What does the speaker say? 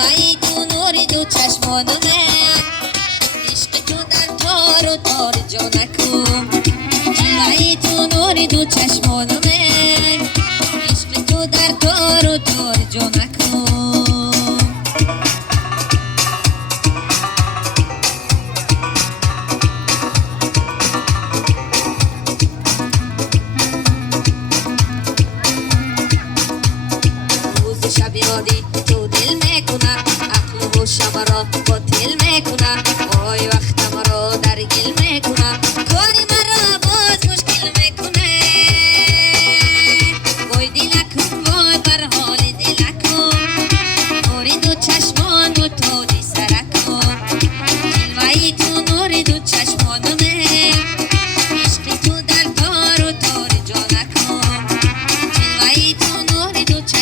جلوه‌ای تو نوری دو چشمانمه عشق تو در تار و تار جانکم جلوه‌ای تو نوری دو چشمانمه عشق تو در تار و تار جانکم شب یادی تو دل میکنه عقل و شب را باطل میکنه وای وقت مرا درگل میکنه کاری مرا باز مشکل میکنه وای دلکم وای بر حال دلکم نوری دو چشمان و تاج سرکم جلوه‌ای تو نوری دو چشمانمه عشق تو در تار و تار جانکم جلوه‌ای تو نوری دو چشمانمه